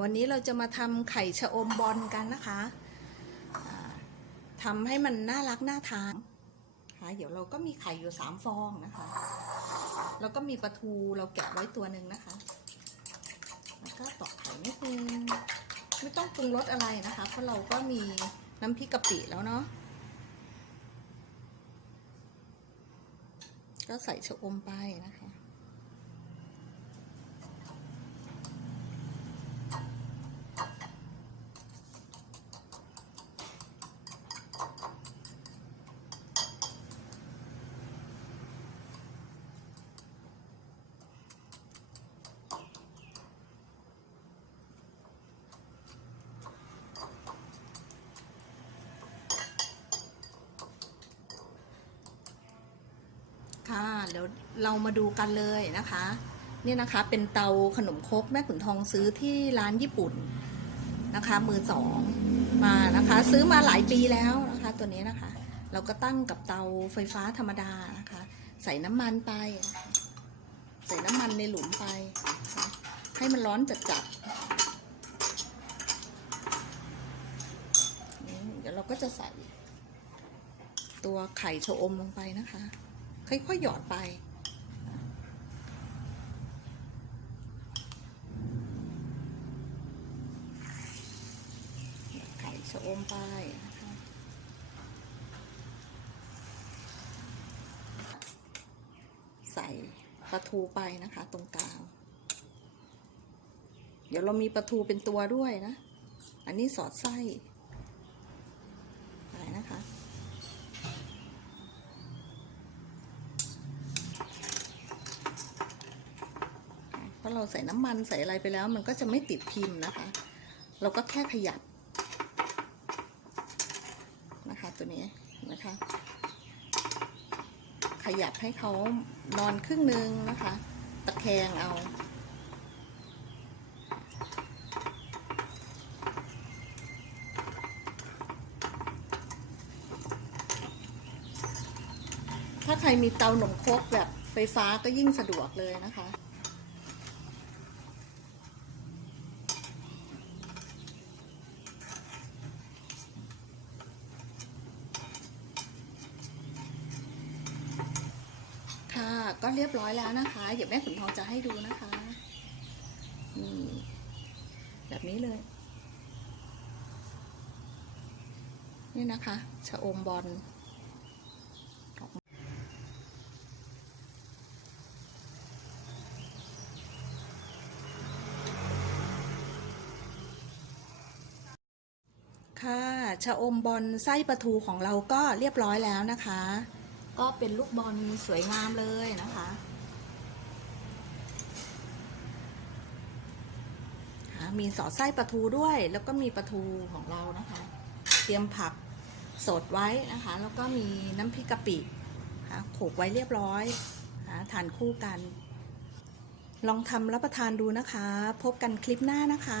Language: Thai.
วันนี้เราจะมาทำไข่ชะอมบอลกันนะคะทำให้มันน่ารักน่าทานค่ะเดี๋ยวเราก็มีไข่อยู่สามฟองนะคะ แล้วก็มีปลาทูเราแกะไว้ตัวหนึ่งนะคะ แล้วก็ตอกไข่นิดนึงไม่ต้องปรุงรสอะไรนะคะ เพราะเราก็มีน้ำพริกกะปิแล้วเนาะก็ใส่ชะอมไปนะคะ ค่ะเดี๋ยวเรามาดูกันเลยนะคะนี่นะคะเป็นเตาขนมครกแม่ขุนทองซื้อที่ร้านญี่ปุ่นนะคะ มือสองมานะคะ ซื้อมาหลายปีแล้วนะคะ ตัวนี้นะคะ เราก็ตั้งกับเตาไฟฟ้าธรรมดานะคะ ใส่น้ำมันไป ใส่น้ำมันในหลุมไปนะคะให้มันร้อนจัดๆเดี๋ยวเราก็จะใส่ตัวไข่ชะอมลงไปนะคะ ค่อยๆหยอดไป ไข่ชะอมไปนะคะใส่ปลาทูไปนะคะ ตรงกลาง เดี๋ยวเรามีปลาทูเป็นตัวด้วยนะ อันนี้สอดไส้ไปนะคะ เพราะเราใส่น้ำมันใส่อะไรไปแล้ว มันก็จะไม่ติดพิมพ์นะคะ เราก็แค่ขยับนะคะตัวนี้นะคะ ขยับให้เขานอนครึ่งนึงนะคะ ตะแคงเอาถ้าใครมีเตาหนมครกแบบไฟฟ้าก็ยิ่งสะดวกเลยนะคะ ค่ะ ก็ เรียบร้อยแล้วนะคะ เดี๋ยวแม่ขุนทองจะให้ดูนะคะนี่แบบนี้เลย นี่นะคะชะอมบอลค่ะชะอมบอลไส้ปลาทูของเราก็เรียบร้อยแล้วนะคะ ก็เป็นลูกบอลสวยงามเลยนะคะ มีสอดไส้ปลาทูด้วย แล้วก็มีปลาทูของเรานะคะ เตรียมผักสดไว้นะคะ แล้วก็มีน้ำพริกกะปิค่ะโขลกไว้เรียบร้อยทานคู่กัน ลองทำรับประทานดูนะคะ พบกันคลิปหน้านะคะ